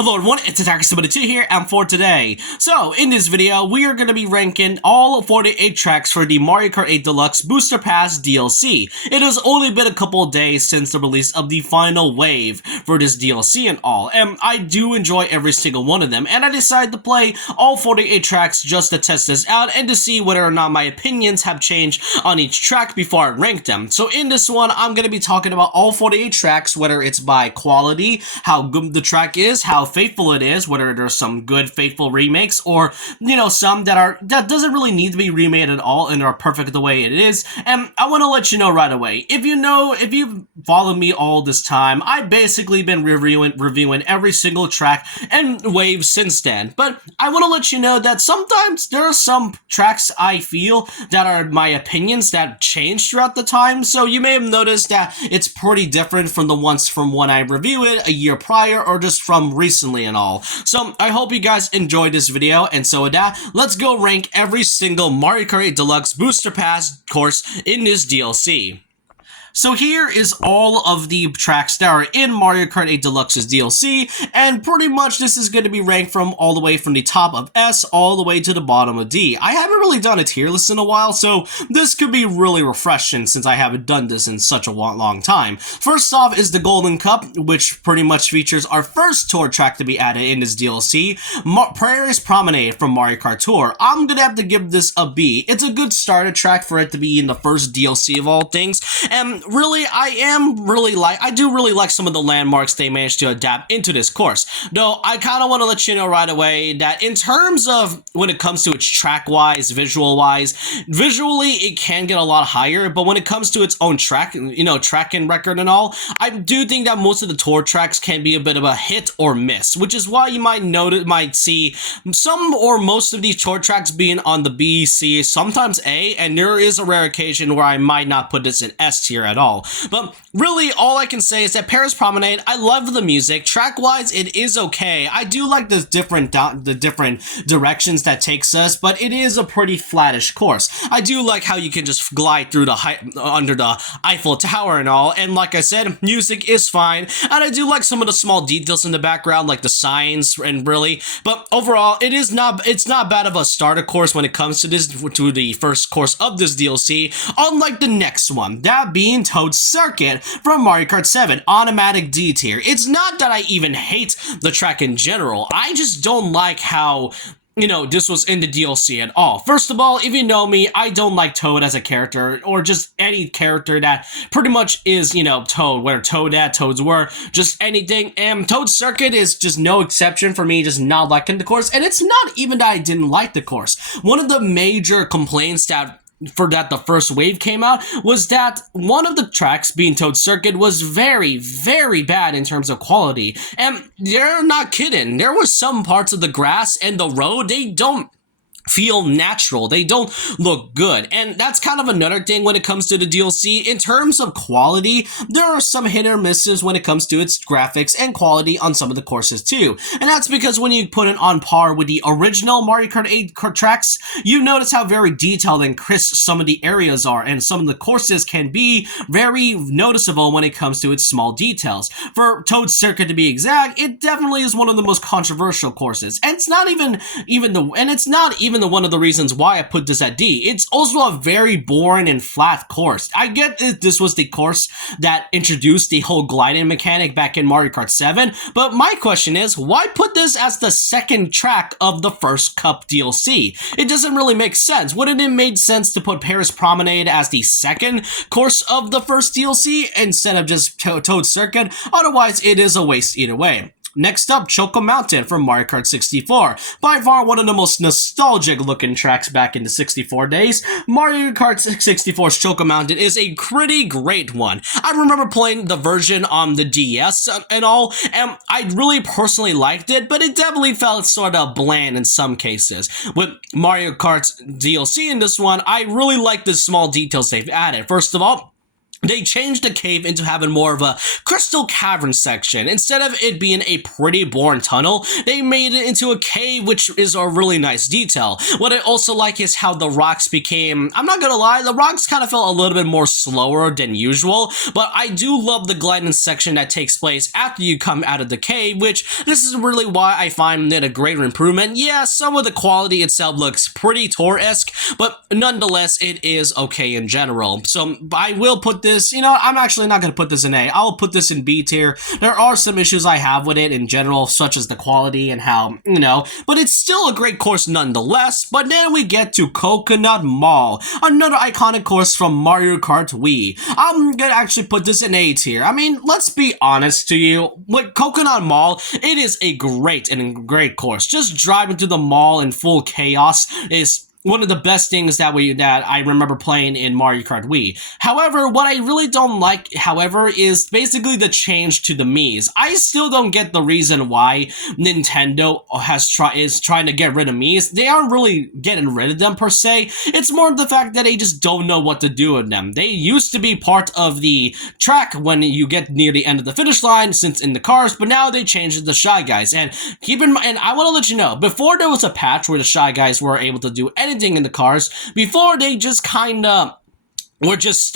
Hello everyone, it's Attacker72 here, and for today, in this video, we are going to be ranking all 48 tracks for the Mario Kart 8 Deluxe Booster Pass DLC. It has only been a couple of days since the release of the final wave for this DLC and all, and I do enjoy every single one of them, and I decided to play all 48 tracks just to test this out and to see whether or not my opinions have changed on each track before I rank them. So in this one, I'm going to be talking about all 48 tracks, whether it's by quality, how good the track is, how faithful it is, whether there's some good faithful remakes or some that doesn't really need to be remade at all and are perfect the way it is. And I want to let you know right away, if you've followed me all this time, I've basically been reviewing every single track and wave since then. But I want to let you know that sometimes there are some tracks I feel that are my opinions that change throughout the time. So you may have noticed that it's pretty different from the ones from when I reviewed it a year prior or just from recently and all. So I hope you guys enjoyed this video, and so with that, let's go rank every single Mario Kart 8 Deluxe Booster Pass course in this DLC. So here is all of the tracks that are in Mario Kart 8 Deluxe's DLC, and pretty much this is going to be ranked from all the way from the top of S all the way to the bottom of D. I haven't really done a tier list in a while, so this could be really refreshing since I haven't done this in such a long time. First off is the Golden Cup, which pretty much features our first tour track to be added in this DLC, Prairie's Promenade from Mario Kart Tour. I'm going to have to give this a B. It's a good starter track for it to be in the first DLC of all things, and really, I do really like some of the landmarks they managed to adapt into this course. Though, I kind of want to let you know right away that in terms of when it comes to its track-wise, visually, it can get a lot higher, but when it comes to its own track, tracking record and all, I do think that most of the tour tracks can be a bit of a hit or miss, which is why you might see some or most of these tour tracks being on the B, C, sometimes A, and there is a rare occasion where I might not put this in S tier at all. But really, all I can say is that Paris Promenade, I love the music. Track-wise, it is okay. I do like the different directions that takes us, but it is a pretty flattish course. I do like how you can just glide through under the Eiffel Tower and all, and like I said, music is fine, and I do like some of the small details in the background, like the signs, and really, but overall, it's not bad of a starter course when it comes to the first course of this DLC, unlike the next one, that being Toad's Circuit from Mario Kart 7, automatic D tier. It's not that I even hate the track in general, I just don't like how this was in the DLC at all. First of all, if you know me, I don't like Toad as a character, or just any character that pretty much is, Toad, whether Toadette, Toads were, just anything, and Toad's Circuit is just no exception for me, just not liking the course, and it's not even that I didn't like the course. One of the major complaints that the first wave came out was that one of the tracks, being Toad's Circuit, was very, very bad in terms of quality. And they're not kidding. There were some parts of the grass and the road, they don't feel natural. They don't look good. And that's kind of another thing when it comes to the DLC. In terms of quality, there are some hit or misses when it comes to its graphics and quality on some of the courses too. And that's because when you put it on par with the original Mario Kart 8 tracks, you notice how very detailed and crisp some of the areas are, and some of the courses can be very noticeable when it comes to its small details. For Toad's Circuit to be exact, it definitely is one of the most controversial courses. And it's not even one of the reasons why I put this at D. It's also a very boring and flat course. I get that this was the course that introduced the whole gliding mechanic back in Mario Kart 7, but my question is, why put this as the second track of the first Cup DLC? It doesn't really make sense. Wouldn't it make sense to put Paris Promenade as the second course of the first DLC instead of just Toad's Circuit? Otherwise, it is a waste either way. Next up, Choco Mountain from Mario Kart 64. By far one of the most nostalgic looking tracks back in the 64 days, Mario Kart 64's Choco Mountain is a pretty great one. I remember playing the version on the DS and all, and I really personally liked it, but it definitely felt sort of bland in some cases. With Mario Kart's DLC in this one, I really like the small details they've added. First of all, they changed the cave into having more of a crystal cavern section. Instead of it being a pretty boring tunnel, they made it into a cave, which is a really nice detail. What I also like is how the rocks became, I'm not gonna lie, the rocks kind of felt a little bit more slower than usual, but I do love the gliding section that takes place after you come out of the cave, which this is really why I find it a greater improvement. Yeah, some of the quality itself looks pretty Tor-esque, but nonetheless, it is okay in general. So I will put this, I'm actually not going to put this in A. I'll put this in B tier. There are some issues I have with it in general, such as the quality and how, but it's still a great course nonetheless. But then we get to Coconut Mall, another iconic course from Mario Kart Wii. I'm going to actually put this in A tier. I mean, let's be honest to you, with Coconut Mall, it is a great course. Just driving through the mall in full chaos is one of the best things that I remember playing in Mario Kart Wii. However, what I really don't like, is basically the change to the Miis. I still don't get the reason why Nintendo is trying to get rid of Miis. They aren't really getting rid of them per se. It's more the fact that they just don't know what to do with them. They used to be part of the track when you get near the end of the finish line, since in the cars, but now they changed the Shy Guys. And keep in mind, I want to let you know, before there was a patch where the Shy Guys were able to do anything in the cars, before they just kinda we're just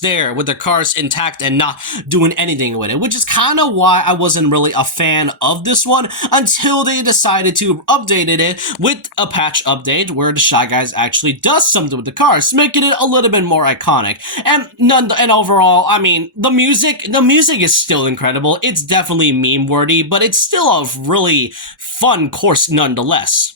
there with the cars intact and not doing anything with it, which is kind of why I wasn't really a fan of this one until they decided to update it with a patch update where the Shy Guys actually does something with the cars, making it a little bit more iconic. And overall, I mean, the music is still incredible. It's definitely meme worthy, but it's still a really fun course nonetheless.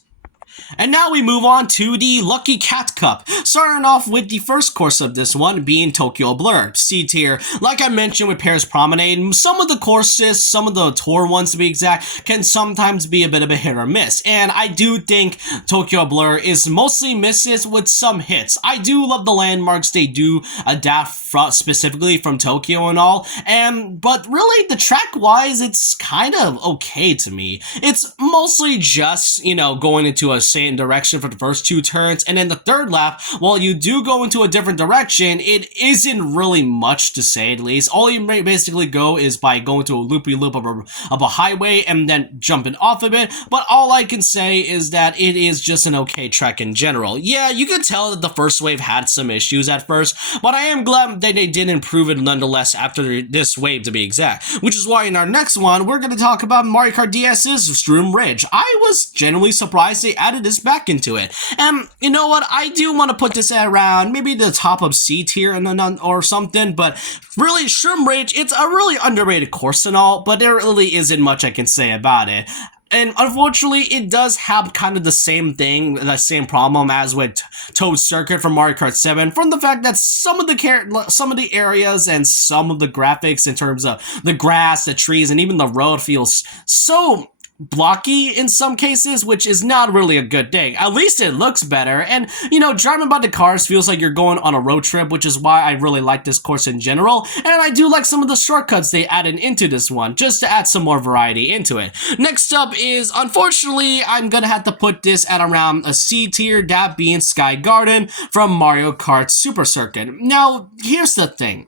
And now we move on to the Lucky Cat Cup, starting off with the first course of this one being Tokyo Blur, C tier. Like I mentioned with Paris Promenade, some of the courses, some of the tour ones to be exact, can sometimes be a bit of a hit or miss, and I do think Tokyo Blur is mostly misses with some hits. I do love the landmarks they do adapt specifically from Tokyo and all, but really the track-wise, it's kind of okay to me. It's mostly just, going into a same direction for the first two turns, and then the third lap, while you do go into a different direction, it isn't really much to say at least. All you may basically go is by going to a loopy-loop of a highway and then jumping off of it, but all I can say is that it is just an okay track in general. Yeah, you can tell that the first wave had some issues at first, but I am glad that they did improve it nonetheless after this wave to be exact, which is why in our next one, we're going to talk about Mario Kart DS's Shroom Ridge. I was genuinely surprised they added this back into it. And you know what? I do want to put this at around maybe the top of C tier or something, but really, Shroom Ridge, it's a really underrated course and all, but there really isn't much I can say about it. And unfortunately, it does have kind of the same problem as with Toad Circuit from Mario Kart 7, from the fact that some of the areas and some of the graphics in terms of the grass, the trees, and even the road feels so blocky in some cases, which is not really a good thing. At least it looks better, and driving by the cars feels like you're going on a road trip, which is why I really like this course in general, and I do like some of the shortcuts they added into this one, just to add some more variety into it. Next up is, unfortunately, I'm gonna have to put this at around a C tier, that being Sky Garden from Mario Kart Super Circuit. Now, here's the thing.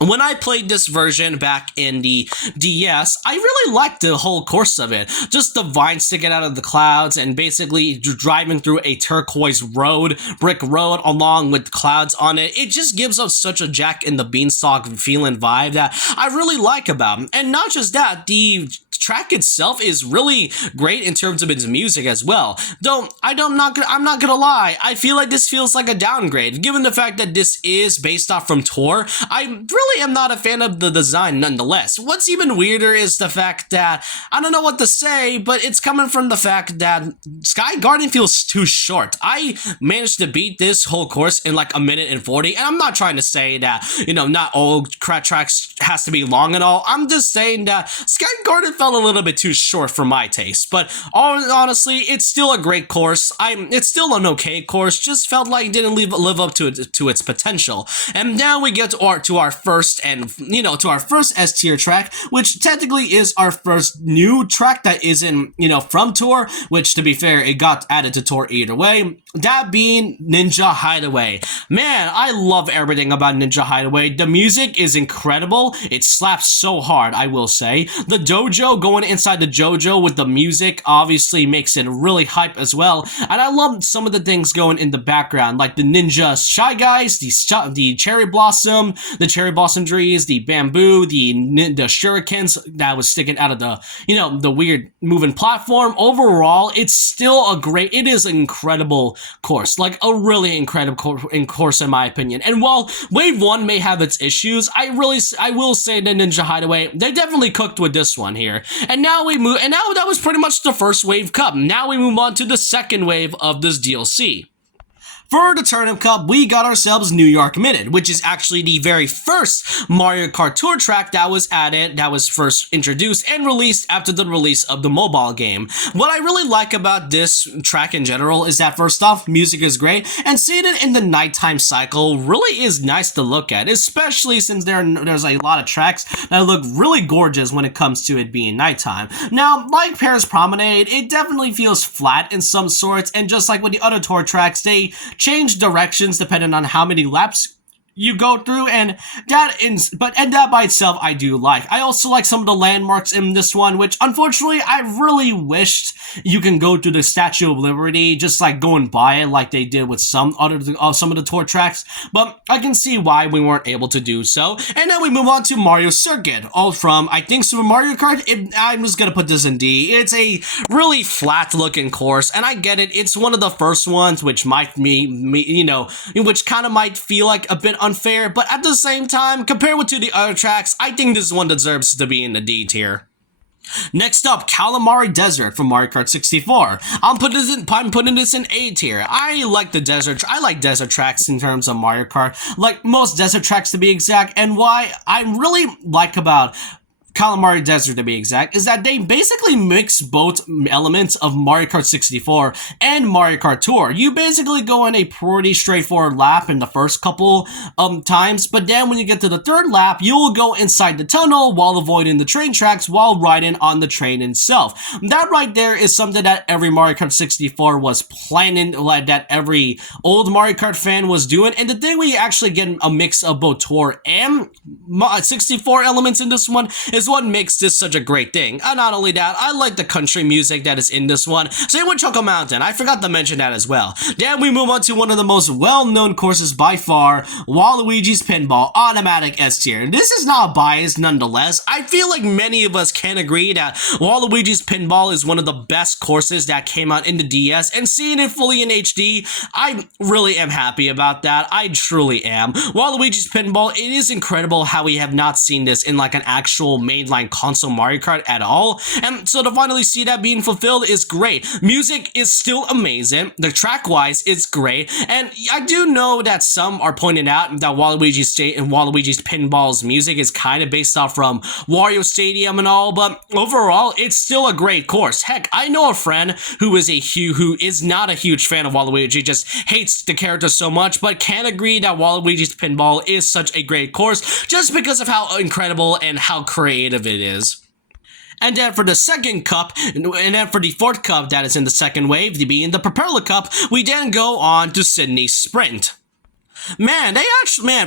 When I played this version back in the DS, I really liked the whole course of it. Just the vines sticking out of the clouds and basically driving through a turquoise brick road along with clouds on it. It just gives us such a Jack and the Beanstalk feeling vibe that I really like about it. And not just that, the track itself is really great in terms of its music as well. Though I'm not gonna lie, I feel like this feels like a downgrade, given the fact that this is based off from Tor. I really am not a fan of the design nonetheless. What's even weirder is the fact that, I don't know what to say, but it's coming from the fact that Sky Garden feels too short. I managed to beat this whole course in like 1:40, and I'm not trying to say that, not all tracks has to be long and all. I'm just saying that Sky Garden felt a little bit too short for my taste, but honestly, it's still a great course. It's still an okay course, just felt like it didn't live up to its potential. And now we get to our first S tier track, which technically is our first new track that isn't, from Tor, which to be fair, it got added to Tor either way. that being Ninja Hideaway. Man, I love everything about Ninja Hideaway. The music is incredible. It slaps so hard, I will say. The dojo, going inside the dojo with the music obviously makes it really hype as well. And I love some of the things going in the background, like the ninja Shy Guys, the cherry blossom trees, the bamboo, the shurikens that was sticking out of the, the weird moving platform. Overall, it's still it is an incredible course, like a really incredible course in my opinion. And while Wave 1 may have its issues, I will say that Ninja Hideaway, they definitely cooked with this one here. And now that was pretty much the first Wave Cup. Now we move on to the second wave of this DLC. For the Turnip Cup, we got ourselves New York Minute, which is actually the very first Mario Kart Tour track that was added, that was first introduced and released after the release of the mobile game. What I really like about this track in general is that, first off, music is great, and seeing it in the nighttime cycle really is nice to look at, especially since there's a lot of tracks that look really gorgeous when it comes to it being nighttime. Now, like Paris Promenade, it definitely feels flat in some sorts, and just like with the other tour tracks, they change directions depending on how many laps you go through, and that by itself I do like. I also like some of the landmarks in this one, which unfortunately I really wished you can go through the Statue of Liberty, just like going by it like they did with some of the tour tracks, but I can see why we weren't able to do so. And then we move on to Mario Circuit, all from, I think, Super Mario Kart. I'm just gonna put this in D. It's a really flat looking course, and I get it, it's one of the first ones, which might which kind of might feel like a bit unfair, but at the same time, compared to the other tracks, I think this one deserves to be in the D tier. Next up, Calamari Desert from Mario Kart 64. I'm putting this in A tier. I like desert tracks in terms of Mario Kart, like most desert tracks to be exact, and why I really like about Calamari Desert, to be exact, is that they basically mix both elements of Mario Kart 64 and Mario Kart Tour. You basically go in a pretty straightforward lap in the first couple times, but then when you get to the third lap, you will go inside the tunnel while avoiding the train tracks while riding on the train itself. That right there is something that every Mario Kart 64 was planning, like that every old Mario Kart fan was doing, and the thing we actually get a mix of both Tour and 64 elements in this one is what makes this such a great thing. And not only that, I like the country music that is in this one. Same with Choco Mountain, I forgot to mention that as well. Then we move on to one of the most well-known courses by far, Waluigi's Pinball Automatic S tier. This is not biased nonetheless. I feel like many of us can agree that Waluigi's Pinball is one of the best courses that came out in the DS, and seeing it fully in HD, I really am happy about that. I truly am. Waluigi's Pinball, it is incredible how we have not seen this in like an actual mainline console Mario Kart at all, and so to finally see that being fulfilled is great. Music is still amazing, the track wise it's great, and I do know that some are pointing out that Waluigi's Pinball's music is kind of based off from Wario Stadium and all, but overall it's still a great course. Heck, I know a friend who is not a huge fan of Waluigi, just hates the character so much, but can agree that Waluigi's Pinball is such a great course just because of how incredible and how creative it is. And then for the second cup, and then for the fourth cup that is in the second wave, being the Propeller Cup, we then go on to Sydney Sprint. Man,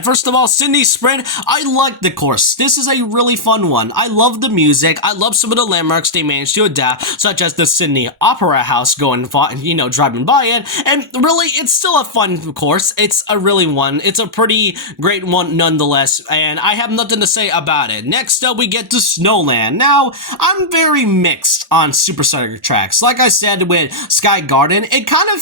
first of all, Sydney Sprint, I like the course. This is a really fun one. I love the music. I love some of the landmarks they managed to adapt, such as the Sydney Opera House driving by it. And really, it's still a fun course. It's a pretty great one nonetheless, and I have nothing to say about it. Next up, we get to Snowland. Now, I'm very mixed on Supersonic tracks. Like I said with Sky Garden, it kind of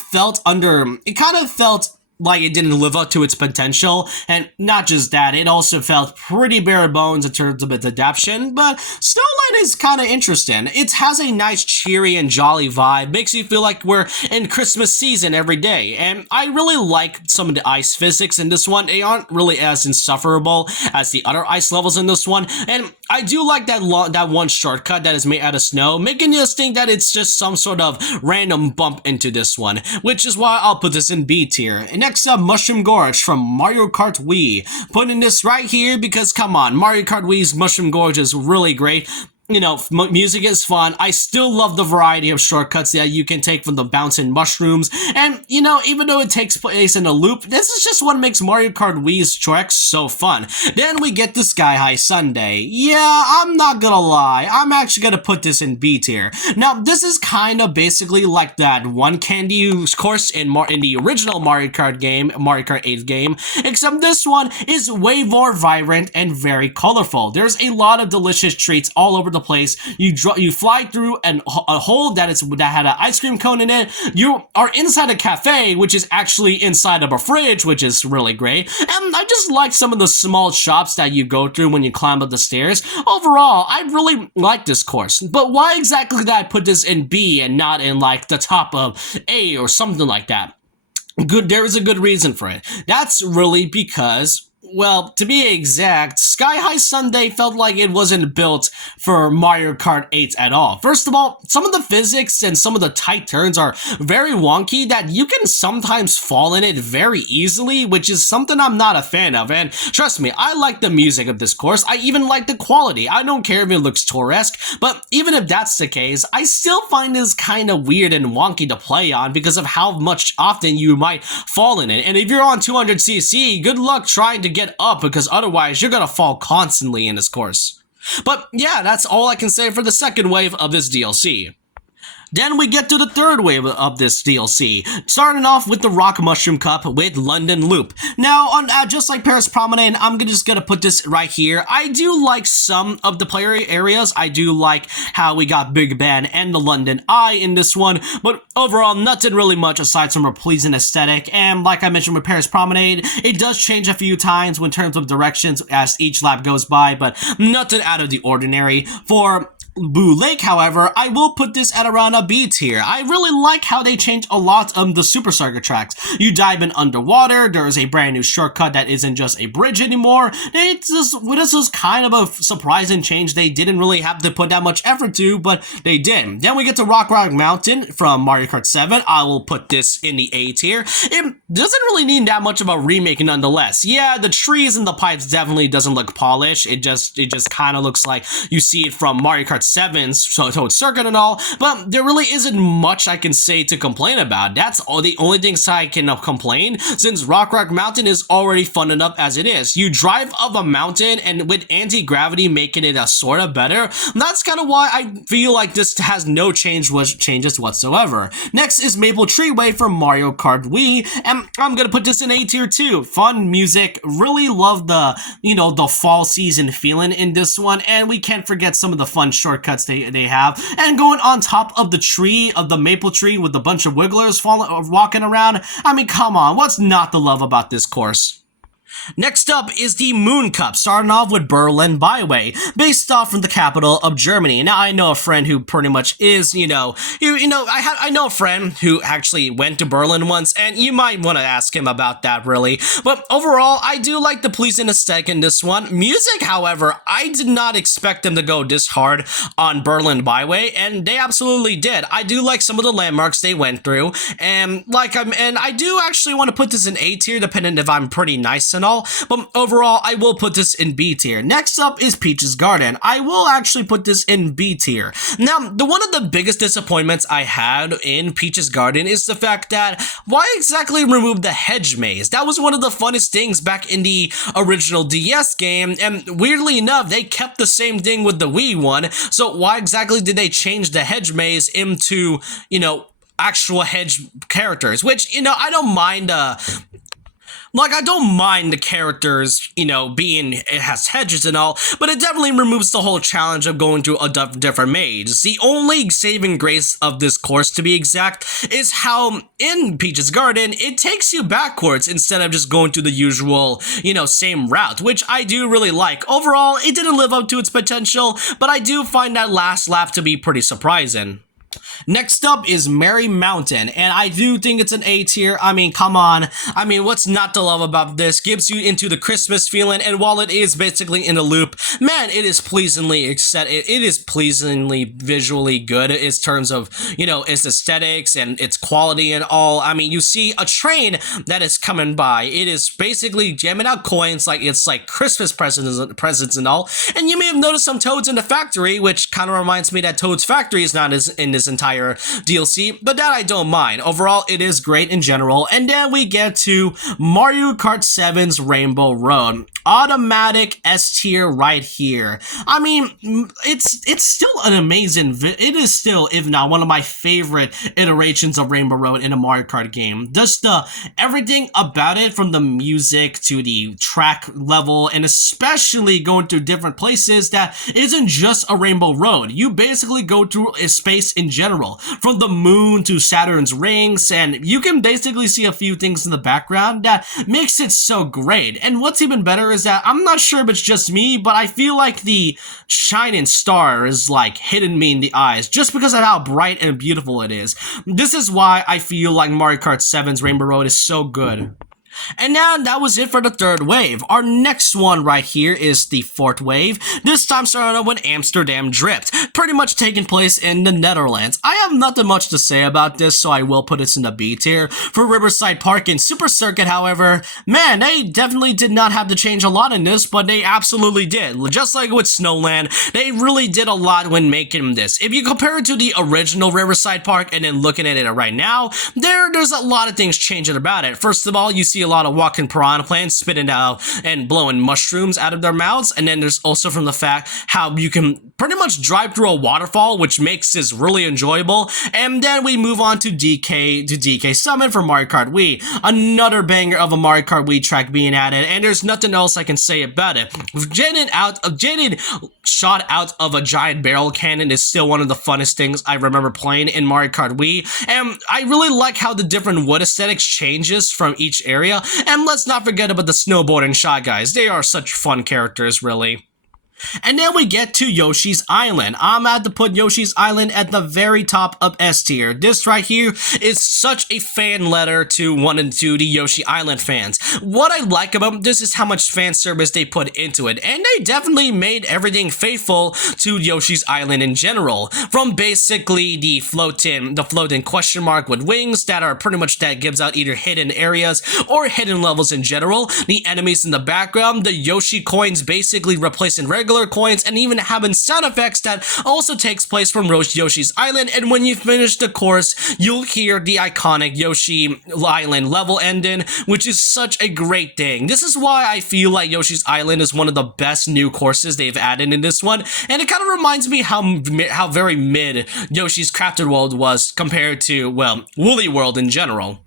felt like it didn't live up to its potential, and not just that, it also felt pretty bare bones in terms of its adaptation, but Snowland is kind of interesting. It has a nice cheery and jolly vibe, makes you feel like we're in Christmas season every day, and I really like some of the ice physics in this one. They aren't really as insufferable as the other ice levels in this one, and I do like that one shortcut that is made out of snow, making you think that it's just some sort of random bump into this one, which is why I'll put this in B tier. And next up, Mushroom Gorge from Mario Kart Wii. Putting this right here because, come on, Mario Kart Wii's Mushroom Gorge is really great. music is fun. I still love the variety of shortcuts that you can take from the bouncing mushrooms. And, even though it takes place in a loop, this is just what makes Mario Kart Wii's tracks so fun. Then we get the Sky High Sundae. Yeah, I'm not gonna lie. I'm actually gonna put this in B tier. Now, this is kind of basically like that one candy course in the original Mario Kart game, Mario Kart 8 game, except this one is way more vibrant and very colorful. There's a lot of delicious treats all over the place. You fly through a hole that had an ice cream cone in it. You are inside a cafe, which is actually inside of a fridge, which is really great. And I just like some of the small shops that you go through when you climb up the stairs. Overall, I really like this course. But why exactly did I put this in B and not in like the top of A or something like that? There is a good reason for it. That's really because, well, to be exact, Sky High Sundae felt like it wasn't built for Mario Kart 8 at all. First of all, some of the physics and some of the tight turns are very wonky that you can sometimes fall in it very easily, which is something I'm not a fan of. And trust me, I like the music of this course. I even like the quality. I don't care if it looks Touresque, but even if that's the case, I still find this kind of weird and wonky to play on because of how much often you might fall in it. And if you're on 200cc, good luck trying to get up, because otherwise you're gonna fall constantly in this course. But yeah, that's all I can say for the second wave of this DLC. Then we get to the third wave of this DLC, starting off with the Rock Mushroom Cup with London Loop. Now, just like Paris Promenade, I'm just gonna put this right here. I do like some of the player areas. I do like how we got Big Ben and the London Eye in this one, but overall, nothing really much aside from a pleasing aesthetic. And like I mentioned with Paris Promenade, it does change a few times in terms of directions as each lap goes by, but nothing out of the ordinary. For Boo Lake, however, I will put this at around a B tier. I really like how they change a lot of the Super Circuit tracks. You dive in underwater, there's a brand new shortcut that isn't just a bridge anymore. This was kind of a surprising change. They didn't really have to put that much effort to, but they did. Then we get to Rock Mountain from Mario Kart 7. I will put this in the A tier. It doesn't really need that much of a remake nonetheless. Yeah, the trees and the pipes definitely doesn't look polished. It just kind of looks like you see it from Mario Kart 7's Toad Circuit and all, but there really isn't much I can say to complain about. That's the only things I can complain, since Rock Mountain is already fun enough as it is. You drive up a mountain, and with anti-gravity making it a sort of better, that's kind of why I feel like this has no changes whatsoever. Next is Maple Treeway from Mario Kart Wii, and I'm gonna put this in A tier too. Fun music, really love the, the fall season feeling in this one, and we can't forget some of the fun shortcuts they have, and going on top of the tree, of the maple tree with a bunch of wigglers walking around. I mean, come on, what's not to love about this course? Next up is the Moon Cup, starting off with Berlin Byway, based off from the capital of Germany. Now, I know a friend who pretty much is, I know a friend who actually went to Berlin once, and you might want to ask him about that, really. But overall, I do like the pleasing aesthetic in this one. Music, however, I did not expect them to go this hard on Berlin Byway, and they absolutely did. I do like some of the landmarks they went through, and I do actually want to put this in A tier, depending if I'm pretty nice and all. But overall, I will put this in B tier. Next up is Peach's Garden. I will actually put this in B tier. Now, one of the biggest disappointments I had in Peach's Garden is the fact that why exactly remove the hedge maze? That was one of the funnest things back in the original DS game, and weirdly enough, they kept the same thing with the Wii one. So why exactly did they change the hedge maze into, actual hedge characters? Which, I don't mind, I don't mind the characters, being, it has hedges and all, but it definitely removes the whole challenge of going to a different maze. The only saving grace of this course, to be exact, is how in Peach's Garden, it takes you backwards instead of just going to the usual, same route, which I do really like. Overall, it didn't live up to its potential, but I do find that last lap to be pretty surprising. Next up is Merry Mountain, and I do think it's an A tier. I mean, come on. I mean, what's not to love about this? Gives you into the Christmas feeling, and while it is basically in a loop, man, it is pleasingly it is pleasingly visually good in terms of, you know, its aesthetics and its quality and all. I mean, you see a train that is coming by. It is basically jamming out coins like it's like Christmas presents and all. And you may have noticed some toads in the factory, which kind of reminds me that Toad's Factory is not in this entire DLC, but that I don't mind. Overall, it is great in general. And then we get to Mario Kart 7's Rainbow Road. Automatic S tier right here. I mean, it's still an amazing, it is still, if not one of my favorite iterations of Rainbow Road in a Mario Kart game. Just the everything about it, from the music to the track level, and especially going through different places that isn't just a Rainbow Road. You basically go through a space in general, from the moon to Saturn's rings, and you can basically see a few things in the background that makes it so great. And what's even better is that I'm not sure if it's just me, but I feel like the shining star is like hitting me in the eyes just because of how bright and beautiful it is. This is why I feel like Mario Kart 7's Rainbow Road is so good. And now that was it for the third wave. Our next one right here is the fourth wave, this time starting out with Amsterdam Drift, pretty much taking place in the Netherlands. I have nothing much to say about this, so I will put it in the B tier. For Riverside Park and Super Circuit, however, man, they definitely did not have to change a lot in this, but they absolutely did. Just like with Snowland, they really did a lot when making this. If you compare it to the original Riverside Park and then looking at it right now, there's a lot of things changing about it. First of all, you see a lot of walking piranha plants spitting out and blowing mushrooms out of their mouths, and then there's also from the fact how you can pretty much drive through a waterfall, which makes this really enjoyable. And then we move on to DK Summit for Mario Kart Wii, another banger of a Mario Kart Wii track being added, and there's nothing else I can say about it. Jaden shot out of a giant barrel cannon is still one of the funnest things I remember playing in Mario Kart Wii, and I really like how the different wood aesthetics changes from each area. And let's not forget about the snowboarding Shy Guys. They are such fun characters, really. And then we get to Yoshi's Island. I'm about to put Yoshi's Island at the very top of S tier. This right here is such a fan letter to one and two the Yoshi Island fans. What I like about this is how much fan service they put into it, and they definitely made everything faithful to Yoshi's Island in general. From basically the floating question mark with wings that are pretty much that gives out either hidden areas or hidden levels in general, the enemies in the background, the Yoshi coins basically replacing regular coins, and even having sound effects that also takes place from Yoshi's Island. And when you finish the course, you'll hear the iconic Yoshi Island level ending, which is such a great thing. This is why I feel like Yoshi's Island is one of the best new courses they've added in this one, and it kind of reminds me how very mid Yoshi's Crafted World was compared to, well, Woolly World in general.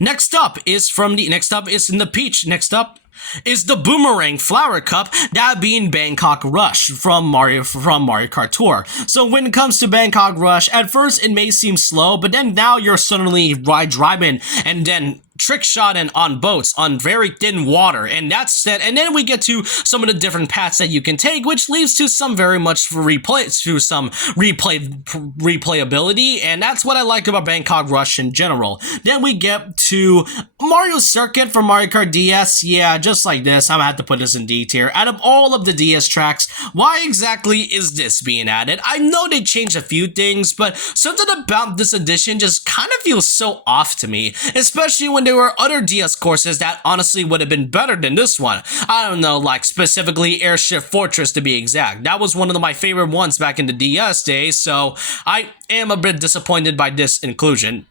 Next up is in the Peach. Next up is the Boomerang Flower Cup, that being Bangkok Rush from Mario Kart Tour. So when it comes to Bangkok Rush, at first it may seem slow, but then now you're suddenly driving and then trick shotting on boats on very thin water, and that's that. And then we get to some of the different paths that you can take, which leads to some very much replayability, and that's what I like about Bangkok Rush in general. Then we get to Mario Circuit for Mario Kart DS. Yeah, just like this, I'm gonna have to put this in D tier. Out of all of the DS tracks, why exactly is this being added? I know they changed a few things, but something about this edition just kind of feels so off to me, especially when there were other DS courses that honestly would have been better than this one. I don't know, like specifically Airship Fortress to be exact. That was one of my favorite ones back in the DS days, so I am a bit disappointed by this inclusion.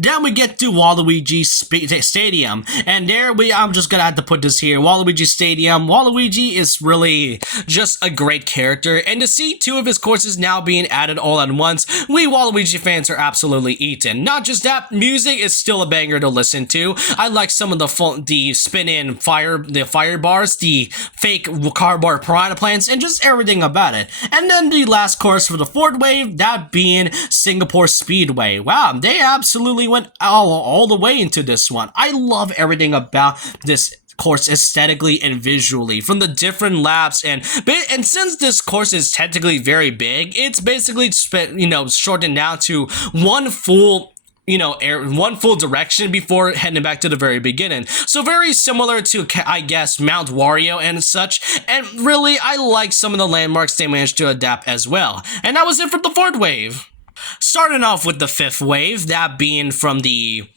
Then we get to Waluigi Stadium, and I'm just gonna have to put this here, Waluigi Stadium. Waluigi is really just a great character, and to see two of his courses now being added all at once, we Waluigi fans are absolutely eaten. Not just that, music is still a banger to listen to. I like some of the spin-in fire bars, the fake cardboard piranha plants, and just everything about it. And then the last course for the fourth wave, that being Singapore Speedway. Wow, they absolutely went all the way into this one. I love everything about this course aesthetically and visually from the different laps, and since this course is technically very big, it's basically shortened down to one full one full direction before heading back to the very beginning. So very similar to, I guess, Mount Wario and such. And really, I like some of the landmarks they managed to adapt as well. And that was it for the fourth wave. Starting off with the fifth wave, that being from the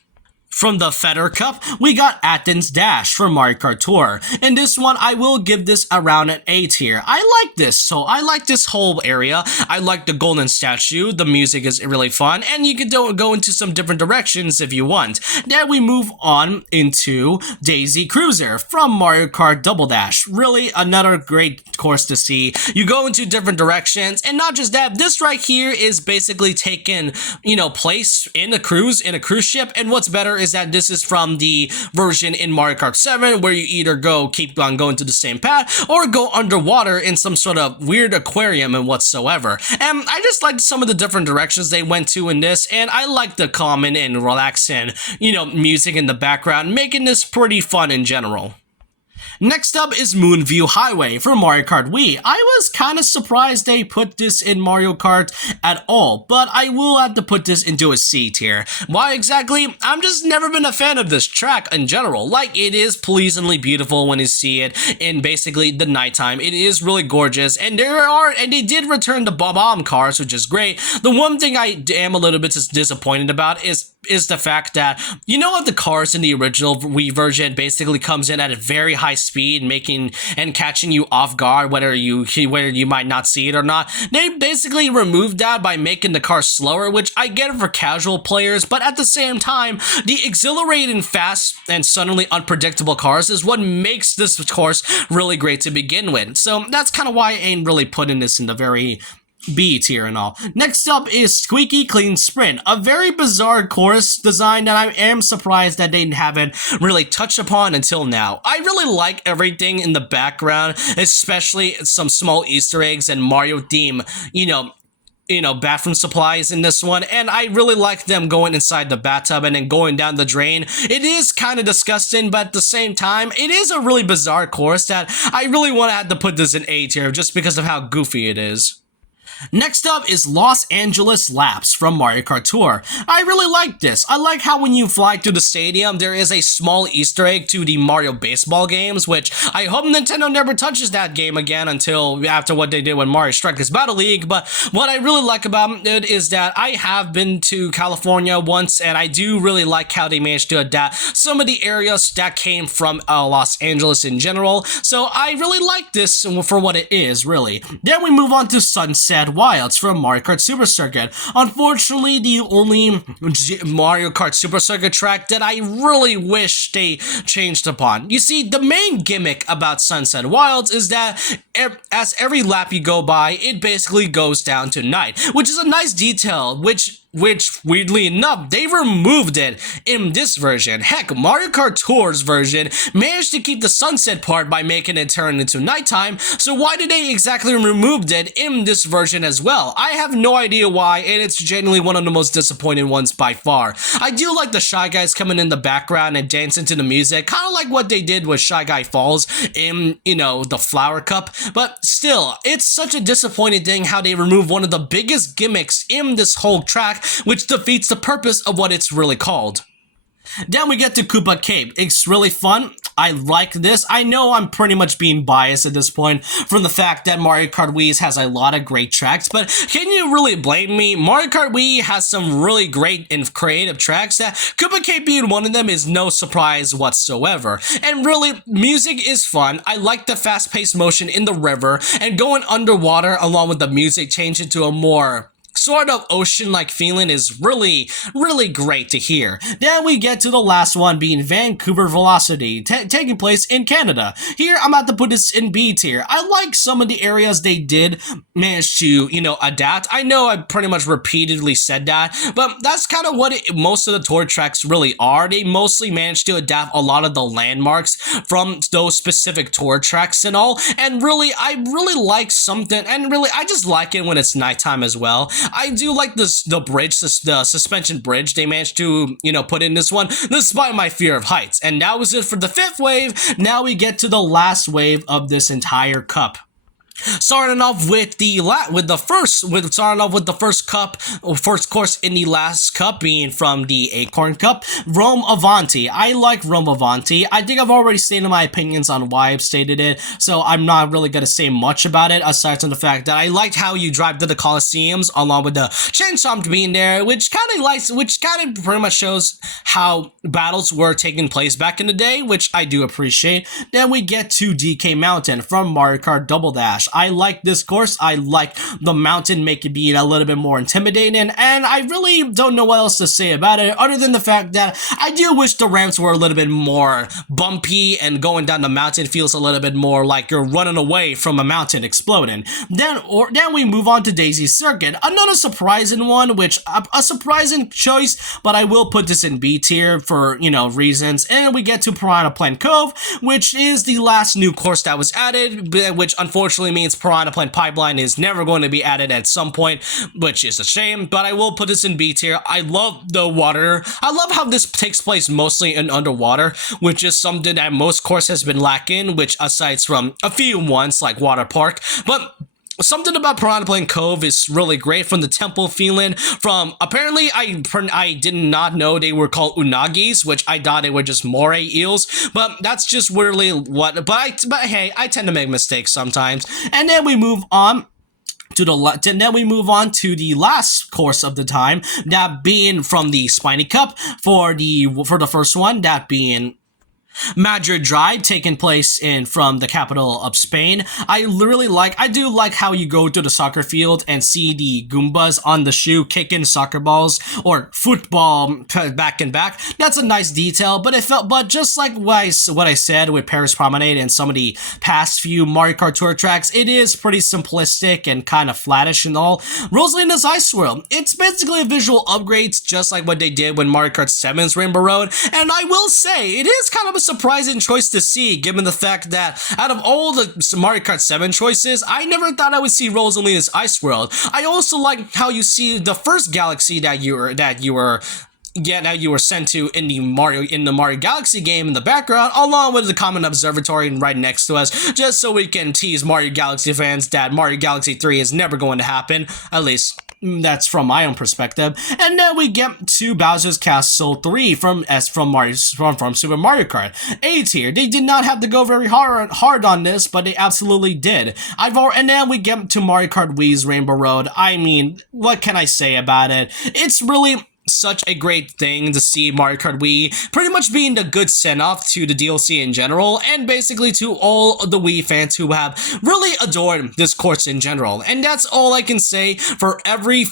Feder Cup, we got Athens Dash from Mario Kart Tour. In this one, I will give this around an A tier. I like this, so I like this whole area. I like the golden statue, the music is really fun, and you can go into some different directions if you want. Then we move on into Daisy Cruiser from Mario Kart Double Dash. Really, another great course to see. You go into different directions, and not just that, this right here is basically taking, place in a cruise ship, and what's better is that this is from the version in Mario Kart 7 where you either keep on going to the same path or go underwater in some sort of weird aquarium and whatsoever. And I just liked some of the different directions they went to in this, and I like the calming and relaxing, music in the background, making this pretty fun in general. Next up is Moonview Highway for Mario Kart Wii. I was kind of surprised they put this in Mario Kart at all, but I will have to put this into a C tier. Why exactly? I'm just never been a fan of this track in general. Like, it is pleasingly beautiful when you see it in basically the nighttime. It is really gorgeous, and they did return the bomb cars, which is great. The one thing I am a little bit disappointed about is the fact that, what the cars in the original Wii version basically comes in at a very high speed, making and catching you off guard, whether you might not see it or not. They basically removed that by making the car slower, which I get it for casual players, but at the same time, the exhilarating, fast, and suddenly unpredictable cars is what makes this course really great to begin with. So that's kind of why I ain't really putting this in the very B tier and all. Next up is Squeaky Clean Sprint, a very bizarre course design that I am surprised that they haven't really touched upon until now. I really like everything in the background, especially some small Easter eggs and Mario theme, bathroom supplies in this one, and I really like them going inside the bathtub and then going down the drain. It is kind of disgusting, but at the same time, it is a really bizarre course that I really want to have to put this in A tier just because of how goofy it is. Next up is Los Angeles Laps from Mario Kart Tour. I really like this. I like how when you fly to the stadium, there is a small Easter egg to the Mario baseball games, which I hope Nintendo never touches that game again until after what they did with Mario Strikers Battle League. But what I really like about it is that I have been to California once, and I do really like how they managed to adapt some of the areas that came from Los Angeles in general. So I really like this for what it is, really. Then we move on to Sunset Wilds from Mario Kart Super Circuit. Unfortunately, the only Mario Kart Super Circuit track that I really wish they changed upon. You see, the main gimmick about Sunset Wilds is that as every lap you go by, it basically goes down to night, which is a nice detail, which weirdly enough, they removed it in this version. Heck, Mario Kart Tour's version managed to keep the sunset part by making it turn into nighttime, so why did they exactly remove it in this version as well? I have no idea why, and it's genuinely one of the most disappointing ones by far. I do like the Shy Guys coming in the background and dancing to the music, kind of like what they did with Shy Guy Falls in, the Flower Cup, but still, it's such a disappointing thing how they remove one of the biggest gimmicks in this whole track, which defeats the purpose of what it's really called. Then we get to Koopa Cape. It's really fun. I like this. I know I'm pretty much being biased at this point from the fact that Mario Kart Wii has a lot of great tracks, but can you really blame me? Mario Kart Wii has some really great and creative tracks that Koopa Cape being one of them is no surprise whatsoever. And really, music is fun. I like the fast-paced motion in the river, and going underwater along with the music changing to a more sort of ocean-like feeling is really, really great to hear. Then we get to the last one being Vancouver Velocity, taking place in Canada. Here, I'm about to put this in B tier. I like some of the areas they did manage to, adapt. I know I pretty much repeatedly said that, but that's kind of what most of the tour tracks really are. They mostly managed to adapt a lot of the landmarks from those specific tour tracks and all, and really, I really like something, and really, I just like it when it's nighttime as well. I do like the bridge, the suspension bridge they managed to, put in this one, despite my fear of heights. And that was it for the 5th wave. Now we get to the last wave of this entire cup. Starting off with the first cup, or first course in the last cup, being from the Acorn Cup, Rome Avanti. I like Rome Avanti. I think I've already stated my opinions on why I've stated it, so I'm not really gonna say much about it, aside from the fact that I liked how you drive to the Colosseums, along with the Chainchomp being there, which kind of pretty much shows how battles were taking place back in the day, which I do appreciate. Then we get to DK Mountain from Mario Kart Double Dash. I like this course. I like the mountain, make it be a little bit more intimidating, and I really don't know what else to say about it other than the fact that I do wish the ramps were a little bit more bumpy, and going down the mountain feels a little bit more like you're running away from a mountain exploding. Then we move on to Daisy Circuit, another surprising one, which a surprising choice, but I will put this in B tier for reasons. And we get to Piranha Plant Cove, which is the last new course that was added, which unfortunately means Piranha Plant Pipeline is never going to be added at some point, which is a shame, but I will put this in B tier. I love the water. I love how this takes place mostly in underwater, which is something that most course has been lacking, which aside from a few ones like Water Park, but something about Piranha Plant Cove is really great, from the temple feeling, from apparently I did not know they were called unagis, which I thought they were just moray eels, but that's just really what, but hey, I tend to make mistakes sometimes. And then we move on to the last course of the time, that being from the Spiny Cup for the first one, that being Madrid Drive, taking place from the capital of Spain. I do like how you go to the soccer field and see the Goombas on the shoe kicking soccer balls or football back and back. That's a nice detail, but just like what I said with Paris Promenade and some of the past few Mario Kart Tour tracks, it is pretty simplistic and kind of flattish and all. Rosalina's Ice Swirl, it's basically a visual upgrade, just like what they did when Mario Kart 7's Rainbow Road, and I will say, it is kind of a surprising choice to see, given the fact that out of all the Mario Kart 7 choices, I never thought I would see Rosalina's Ice World. I also like how you see the first galaxy that you were sent to in the Mario Galaxy game in the background, along with the Common Observatory right next to us, just so we can tease Mario Galaxy fans that Mario Galaxy 3 is never going to happen, at least that's from my own perspective. And then we get to Bowser's Castle 3 from Super Mario Kart. A tier. They did not have to go very hard on this, but they absolutely did. And then we get to Mario Kart Wii's Rainbow Road. I mean, what can I say about it? It's really such a great thing to see Mario Kart Wii pretty much being the good send-off to the DLC in general, and basically to all the Wii fans who have really adored this course in general. And that's all I can say for every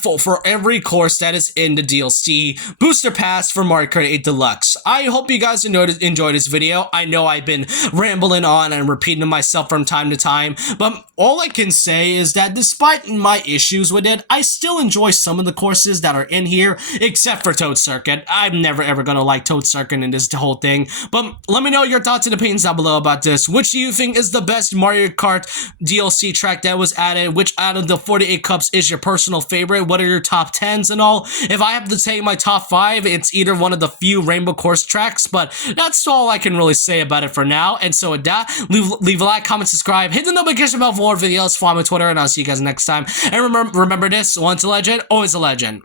course that is in the DLC Booster Pass for Mario Kart 8 Deluxe. I hope you guys enjoyed this video. I know I've been rambling on and repeating myself from time to time, but all I can say is that despite my issues with it, I still enjoy some of the courses that are in here, except for Toad Circuit. I'm never ever gonna like Toad Circuit in this whole thing. But let me know your thoughts and opinions down below about this. Which do you think is the best Mario Kart DLC track that was added? Which out of the 48 cups is your personal favorite? What are your top 10s and all? If I have to say my top 5, it's either one of the few Rainbow Course tracks, but that's all I can really say about it for now. And so with that, leave a like, comment, subscribe, hit the notification bell for more videos, follow me on Twitter, and I'll see you guys next time. And remember this, once a legend, always a legend.